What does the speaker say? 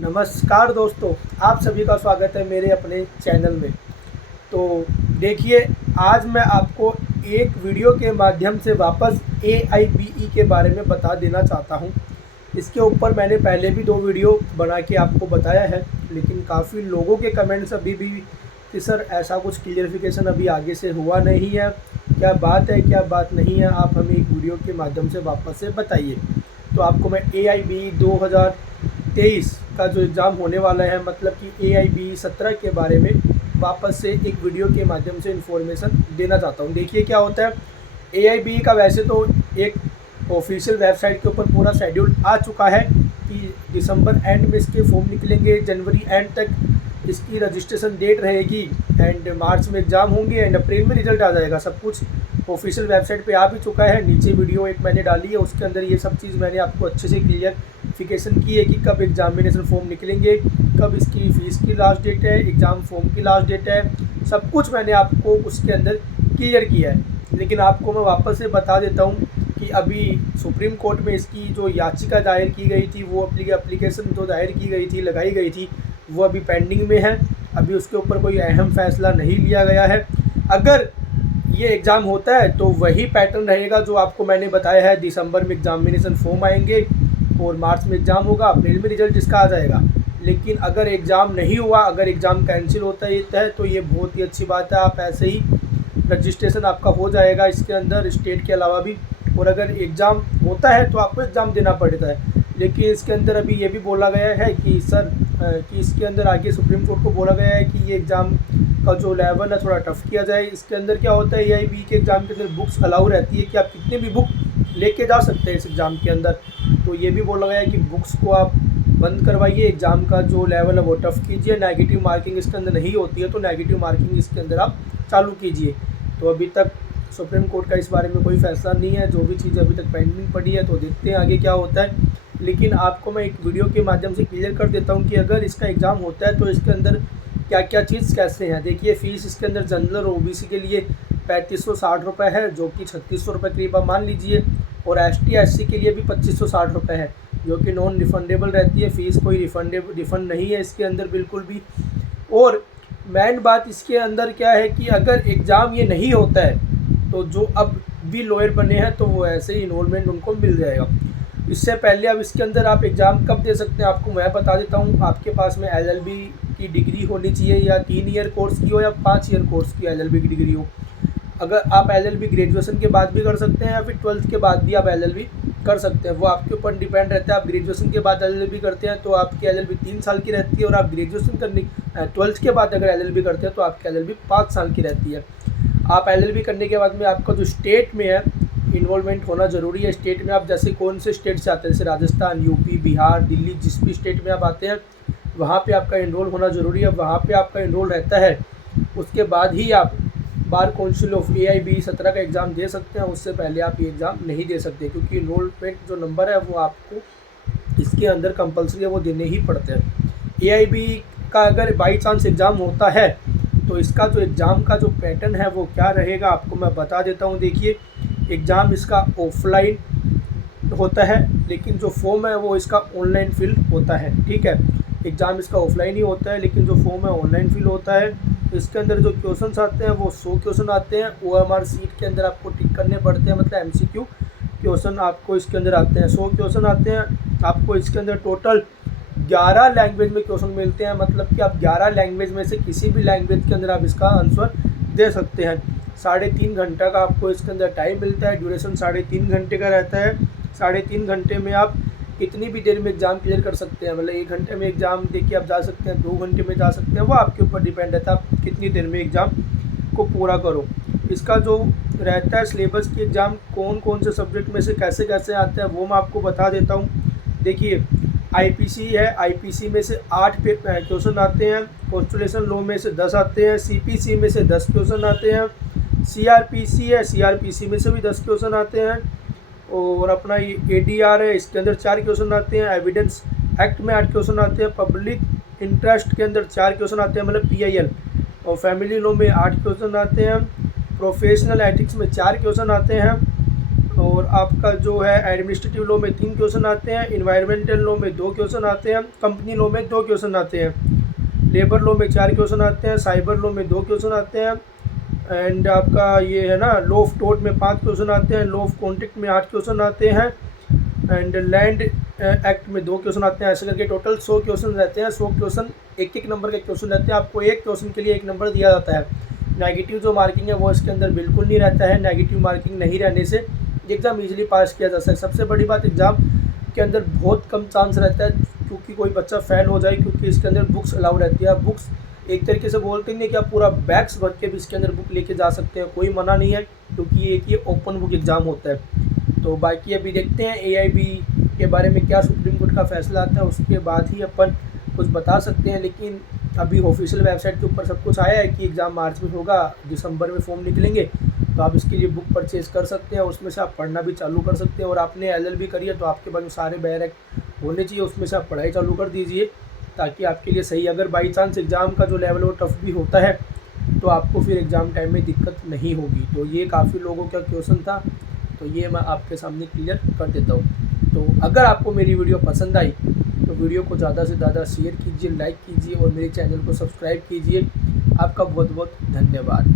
नमस्कार दोस्तों, आप सभी का स्वागत है मेरे अपने चैनल में। तो देखिए, आज मैं आपको एक वीडियो के माध्यम से वापस AIBE के बारे में बता देना चाहता हूं। इसके ऊपर मैंने पहले भी 2 वीडियो बना के आपको बताया है, लेकिन काफ़ी लोगों के कमेंट्स अभी भी कि सर ऐसा कुछ क्लियरिफिकेशन अभी आगे से हुआ नहीं है, क्या बात है क्या बात नहीं है, आप हमें एक वीडियो के माध्यम से वापस से बताइए। तो आपको मैं AIBE 2023 का जो एग्ज़ाम होने वाला है, मतलब कि AIBE 17 के बारे में वापस से एक वीडियो के माध्यम से इन्फॉर्मेशन देना चाहता हूँ। देखिए क्या होता है, AIBE का वैसे तो एक ऑफिशियल वेबसाइट के ऊपर पूरा शेड्यूल आ चुका है कि दिसंबर एंड में इसके फॉर्म निकलेंगे, जनवरी एंड तक इसकी रजिस्ट्रेशन डेट रहेगी एंड मार्च में एग्ज़ाम होंगे एंड अप्रैल में रिजल्ट आ जाएगा। सब कुछ ऑफिशियल वेबसाइट पे आ भी चुका है। नीचे वीडियो एक मैंने डाली है, उसके अंदर ये सब चीज़ मैंने आपको अच्छे से क्लियरिफिकेशन की है कि कब एग्जामिनेशन फॉर्म निकलेंगे, कब इसकी फ़ीस की लास्ट डेट है, एग्ज़ाम फॉर्म की लास्ट डेट है, सब कुछ मैंने आपको उसके अंदर क्लियर किया है। लेकिन आपको मैं वापस से बता देता हूँ कि अभी सुप्रीम कोर्ट में इसकी जो याचिका दायर की गई थी, वो एप्लीकेशन जो दायर की गई थी, लगाई गई थी, वो अभी पेंडिंग में है। अभी उसके ऊपर कोई अहम फैसला नहीं लिया गया है। अगर ये एग्ज़ाम होता है तो वही पैटर्न रहेगा जो आपको मैंने बताया है। दिसंबर में एग्जामिनेशन फॉर्म आएंगे और मार्च में एग्ज़ाम होगा, अप्रैल में रिजल्ट इसका आ जाएगा। लेकिन अगर एग्ज़ाम नहीं हुआ, अगर एग्ज़ाम कैंसिल होता है तो ये बहुत ही अच्छी बात है, आप ऐसे ही रजिस्ट्रेशन आपका हो जाएगा इसके अंदर स्टेट के अलावा भी। और अगर एग्ज़ाम होता है तो आपको एग्ज़ाम देना पड़ता है। लेकिन इसके अंदर अभी ये भी बोला गया है कि सर कि इसके अंदर आगे सुप्रीम कोर्ट को बोला गया है कि ये एग्ज़ाम का जो लेवल है थोड़ा टफ किया जाए। इसके अंदर क्या होता है, AIBE के एग्ज़ाम के अंदर बुक्स अलाउ रहती है कि आप कितने भी बुक लेके जा सकते हैं इस एग्ज़ाम के अंदर। तो ये भी बोला गया है कि बुक्स को आप बंद करवाइए, एग्ज़ाम का जो लेवल है वो टफ कीजिए। नेगेटिव मार्किंग इसके अंदर नहीं होती है, तो नेगेटिव मार्किंग इसके अंदर आप चालू कीजिए। तो अभी तक सुप्रीम कोर्ट का इस बारे में कोई फैसला नहीं है, जो भी चीज़ अभी तक पेंडिंग पड़ी है, तो देखते हैं आगे क्या होता है। लेकिन आपको मैं एक वीडियो के माध्यम से क्लियर कर देता हूँ कि अगर इसका एग्ज़ाम होता है तो इसके अंदर क्या क्या चीज़ कैसे हैं। देखिए, फ़ीस इसके अंदर जनरल और OBC के लिए 3560 रुपये है, जो कि 3600 रुपये करीब आप मान लीजिए। और ST SC के लिए भी 2560 रुपये है, जो कि नॉन रिफंडेबल रहती है। फ़ीस कोई रिफंड नहीं है इसके अंदर बिल्कुल भी। और मेन बात इसके अंदर क्या है कि अगर एग्ज़ाम ये नहीं होता है तो जो अब भी लॉयर बने हैं तो वो ऐसे ही इन्वॉल्वमेंट उनको मिल जाएगा। इससे पहले अब इसके अंदर आप एग्ज़ाम कब दे सकते हैं, आपको मैं बता देता हूँ। आपके पास में LLB की डिग्री होनी चाहिए, या 3 ईयर कोर्स की हो या 5 ईयर कोर्स की LLB की डिग्री हो। अगर आप LLB ग्रेजुएशन के बाद भी कर सकते हैं या फिर 12th के बाद भी आप LLB कर सकते हैं, वो आपके ऊपर डिपेंड रहता है। आप ग्रेजुएशन के बाद LLB करते हैं तो आपकी LLB 3 साल की रहती है, और आप ग्रेजुएशन करने 12th के बाद अगर LLB करते हैं तो आपकी LLB 5 साल की रहती है। आप LLB करने के बाद में आपका जो स्टेट में है इन्वॉल्वमेंट होना ज़रूरी है। स्टेट में आप जैसे कौन से स्टेट से आते हैं, जैसे राजस्थान, UP, बिहार, दिल्ली, जिस भी स्टेट में आप आते हैं वहाँ पे आपका इनरोल होना ज़रूरी है। वहाँ पे आपका इनरोल रहता है, उसके बाद ही आप बार काउंसिल ऑफ AIBE 17 का एग्ज़ाम दे सकते हैं। उससे पहले आप ये एग्ज़ाम नहीं दे सकते, क्योंकि इनरोलमेंट जो नंबर है वो आपको इसके अंदर कंपलसरी है, वो देने ही पड़ते हैं। AIBE का अगर बाई चांस एग्ज़ाम होता है तो इसका जो एग्ज़ाम का जो पैटर्न है वो क्या रहेगा, आपको मैं बता देता हूँ। देखिए, एग्ज़ाम इसका ऑफलाइन होता है, लेकिन जो फॉर्म है वो इसका ऑनलाइन फिल होता है। ठीक है, एग्ज़ाम इसका ऑफलाइन ही होता है, लेकिन जो फॉर्म है ऑनलाइन फिल होता है। इसके अंदर जो क्वेश्चंस आते हैं वो 100 क्वेश्चन आते हैं। OMR सीट के अंदर आपको टिक करने पड़ते हैं, मतलब MCQ क्वेश्चन आपको इसके अंदर आते हैं। 100 क्वेश्चन आते हैं आपको। इसके अंदर टोटल 11 लैंग्वेज में क्वेश्चन मिलते हैं, मतलब कि आप 11 लैंग्वेज में से किसी भी लैंग्वेज के अंदर आप इसका आंसर दे सकते हैं। 3.5 घंटा का आपको इसके अंदर टाइम मिलता है। ड्यूरेशन 3.5 घंटे का रहता है। 3.5 घंटे में आप कितनी भी देर में एग्ज़ाम क्लियर कर सकते हैं, मतलब 1 घंटे में एग्ज़ाम दे के आप जा सकते हैं, 2 घंटे में जा सकते हैं, वो आपके ऊपर डिपेंड रहता है आप कितनी देर में एग्ज़ाम को पूरा करो। इसका जो रहता है सिलेबस की, एग्ज़ाम कौन कौन से सब्जेक्ट में से कैसे कैसे आते हैं वो मैं आपको बता देता हूँ। देखिए, IPC है, IPC में से 8 क्वेश्चन आते हैं। कॉन्स्टिट्यूशन लॉ में से 10 आते हैं। CPC में से 10 क्वेश्चन आते हैं। CRPC है, CRPC में से भी 10 क्वेश्चन आते हैं। और अपना ये ADR है, इसके अंदर 4 क्वेश्चन आते हैं। एविडेंस एक्ट में 8 क्वेश्चन आते हैं। पब्लिक इंटरेस्ट के अंदर 4 क्वेश्चन आते हैं, मतलब PIL। और फैमिली लॉ में 8 क्वेश्चन आते हैं। प्रोफेशनल एथिक्स में 4 क्वेश्चन आते हैं। और और आपका जो है एडमिनिस्ट्रेटिव लॉ में 3 क्वेश्चन आते हैं, इन्वायरमेंटल लॉ में 2 क्वेश्चन आते हैं, कंपनी लॉ में 2 क्वेश्चन आते हैं, लेबर लॉ में 4 क्वेश्चन आते हैं, साइबर लॉ में 2 क्वेश्चन आते हैं, एंड आपका ये है ना लॉ ऑफ टोर्ट में 5 क्वेश्चन आते हैं, लॉ ऑफ कॉन्ट्रैक्ट में 8 क्वेश्चन आते हैं, एंड लैंड एक्ट में 2 क्वेश्चन आते हैं। ऐसे करके टोटल 100 क्वेश्चन रहते हैं। 100 क्वेश्चन एक नंबर के क्वेश्चन रहते हैं। आपको एक क्वेश्चन के लिए 1 नंबर दिया जाता है। नेगेटिव जो मार्किंग है वो इसके अंदर बिल्कुल नहीं रहता है। नेगेटिव मार्किंग नहीं रहने से एग्ज़ाम इजीली पास किया जा सकता है। सबसे बड़ी बात, एग्ज़ाम के अंदर बहुत कम चांस रहता है क्योंकि कोई बच्चा फेल हो जाए, क्योंकि इसके अंदर बुक्स अलाउ रहती है। बुक्स एक तरीके से बोलते नहीं कि आप पूरा बैग्स भर के भी इसके अंदर बुक लेके जा सकते हैं, कोई मना नहीं है, क्योंकि ये ओपन बुक एग्ज़ाम होता है। तो बाकी अभी देखते हैं AIB के बारे में क्या सुप्रीम कोर्ट का फैसला आता है, उसके बाद ही अपन कुछ बता सकते हैं। लेकिन अभी ऑफिशियल वेबसाइट के ऊपर सब कुछ आया है कि एग्ज़ाम मार्च में होगा, दिसंबर में फॉर्म निकलेंगे, तो आप इसके लिए बुक परचेज कर सकते हैं। उसमें से आप पढ़ना भी चालू कर सकते हैं। और आपने LLB करी है तो आपके पास सारे बैरक होने चाहिए, उसमें से आप पढ़ाई चालू कर दीजिए ताकि आपके लिए सही। अगर बाई चांस एग्ज़ाम का जो लेवल वो टफ भी होता है तो आपको फिर एग्ज़ाम टाइम में दिक्कत नहीं होगी। तो ये काफ़ी लोगों का क्वेश्चन था, तो ये मैं आपके सामने क्लियर कर देता हूँ। तो अगर आपको मेरी वीडियो पसंद आई तो वीडियो को ज़्यादा से ज़्यादा शेयर कीजिए, लाइक कीजिए और मेरे चैनल को सब्सक्राइब कीजिए। आपका बहुत बहुत धन्यवाद।